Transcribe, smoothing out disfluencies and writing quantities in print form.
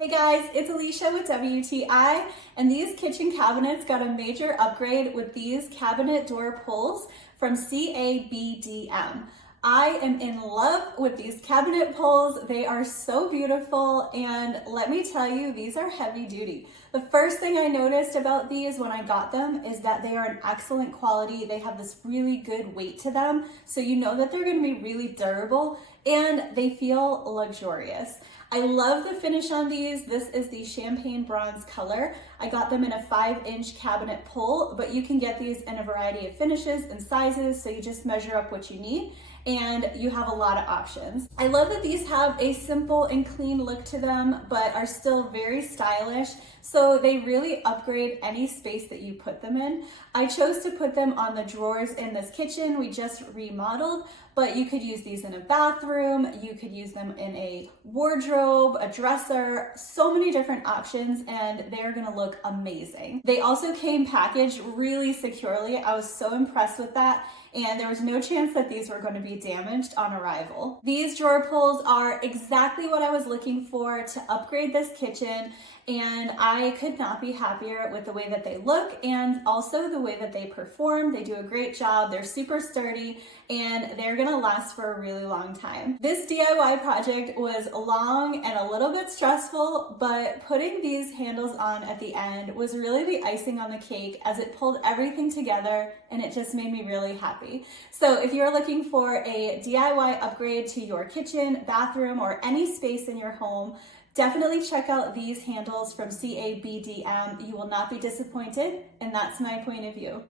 Hey guys, it's Alicia with WTI, and these kitchen cabinets got a major upgrade with these cabinet door pulls from Cabdm. I am in love with these cabinet pulls. They are so beautiful, and let me tell you, these are heavy duty. The first thing I noticed about these when I got them is that they are an excellent quality. They have this really good weight to them, so you know that they're going to be really durable, and they feel luxurious. I love the finish on these. This is the champagne bronze color. I got them in a 5-inch cabinet pull, but you can get these in a variety of finishes and sizes, so you just measure up what you need and you have a lot of options. I love that these have a simple and clean look to them, but are still very stylish, so they really upgrade any space that you put them in. I chose to put them on the drawers in this kitchen we just remodeled, but you could use these in a bathroom, you could use them in a wardrobe, a dresser, so many different options, and they're gonna look amazing. They also came packaged really securely. I was so impressed with that, and there was no chance that these were going to be damaged on arrival. These drawer pulls are exactly what I was looking for to upgrade this kitchen, and I could not be happier with the way that they look and also the way that they perform. They do a great job. They're super sturdy, and they're gonna last for a really long time. This DIY project was long and a little bit stressful, but putting these handles on at the end was really the icing on the cake, as it pulled everything together and it just made me really happy. So if you're looking for a DIY upgrade to your kitchen, bathroom, or any space in your home, definitely check out these handles from Cabdm. You will not be disappointed, and that's my point of view.